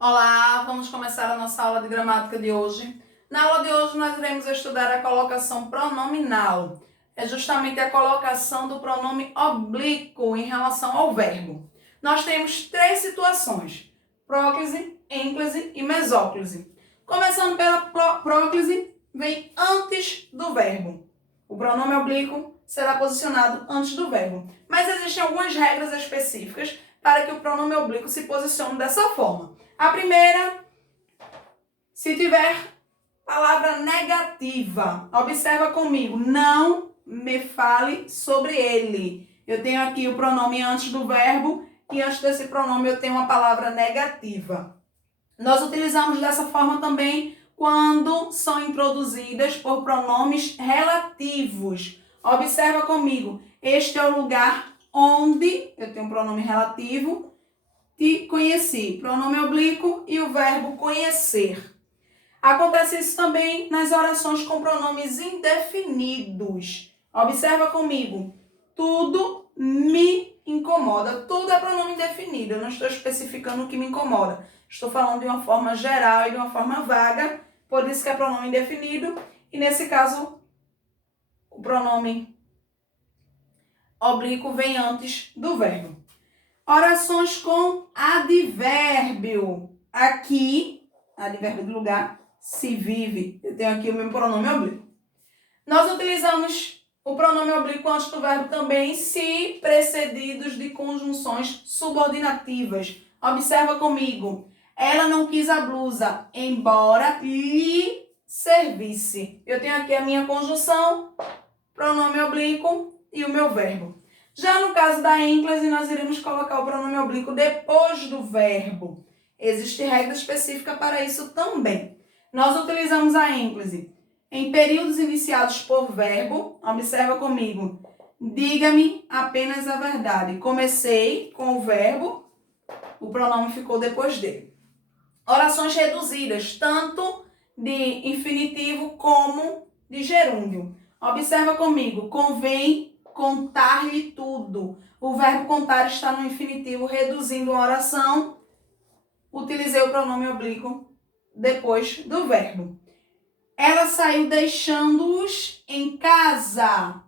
Olá, vamos começar a nossa aula de gramática de hoje. Na aula de hoje nós iremos estudar a colocação pronominal. É justamente a colocação do pronome oblíquo em relação ao verbo. Nós temos três situações: próclise, ênclise e mesóclise. Começando pela próclise, vem antes do verbo. O pronome oblíquo será posicionado antes do verbo. Mas existem algumas regras específicas para que o pronome oblíquo se posicione dessa forma. A primeira, se tiver palavra negativa, observa comigo, não me fale sobre ele. Eu tenho aqui o pronome antes do verbo e antes desse pronome eu tenho uma palavra negativa. Nós utilizamos dessa forma também quando são introduzidas por pronomes relativos. Observa comigo, este é o lugar onde eu tenho um pronome relativo, te conheci, pronome oblíquo e o verbo conhecer. Acontece isso também nas orações com pronomes indefinidos. Observa comigo, tudo me incomoda. Tudo é pronome indefinido, eu não estou especificando o que me incomoda. Estou falando de uma forma geral e de uma forma vaga, por isso que é pronome indefinido. E nesse caso, o pronome oblíquo vem antes do verbo. Orações com advérbio. Aqui, advérbio de lugar, se vive. Eu tenho aqui o meu pronome oblíquo. Nós utilizamos o pronome oblíquo antes do verbo também, se precedidos de conjunções subordinativas. Observa comigo. Ela não quis a blusa, embora lhe servisse. Eu tenho aqui a minha conjunção, pronome oblíquo e o meu verbo. Já no caso da ênclise, nós iremos colocar o pronome oblíquo depois do verbo. Existe regra específica para isso também. Nós utilizamos a ênclise em períodos iniciados por verbo. Observa comigo. Diga-me apenas a verdade. Comecei com o verbo, o pronome ficou depois dele. Orações reduzidas, tanto de infinitivo como de gerúndio. Observa comigo. Convém contar-lhe tudo. O verbo contar está no infinitivo, reduzindo a oração. Utilizei o pronome oblíquo depois do verbo. Ela saiu deixando-os em casa.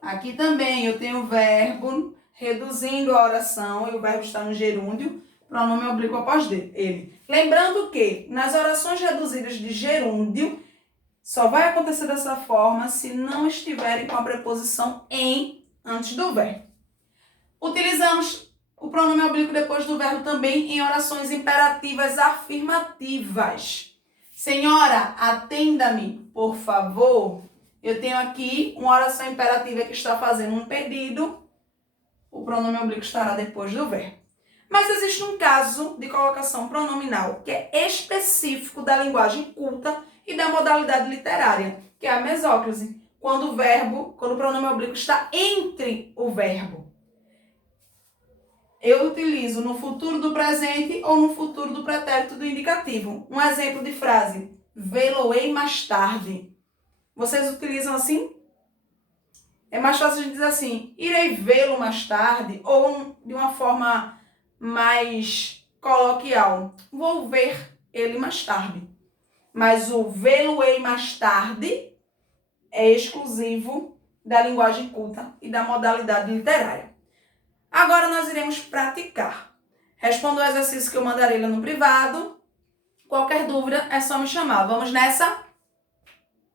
Aqui também eu tenho o verbo reduzindo a oração e o verbo está no gerúndio, pronome oblíquo após ele. Lembrando que nas orações reduzidas de gerúndio, só vai acontecer dessa forma se não estiverem com a preposição em antes do verbo. Utilizamos o pronome oblíquo depois do verbo também em orações imperativas afirmativas. Senhora, atenda-me, por favor. Eu tenho aqui uma oração imperativa que está fazendo um pedido. O pronome oblíquo estará depois do verbo. Mas existe um caso de colocação pronominal que é específico da linguagem culta e da modalidade literária, que é a mesóclise, quando o pronome oblíquo está entre o verbo. Eu utilizo no futuro do presente ou no futuro do pretérito do indicativo. Um exemplo de frase, vê-lo-ei mais tarde. Vocês utilizam assim? É mais fácil de dizer assim, irei vê-lo mais tarde, ou de uma forma mais coloquial, vou ver ele mais tarde. Mas o vê-lo-ei mais tarde é exclusivo da linguagem culta e da modalidade literária. Agora nós iremos praticar. Responda o exercício que eu mandarei lá no privado. Qualquer dúvida é só me chamar. Vamos nessa?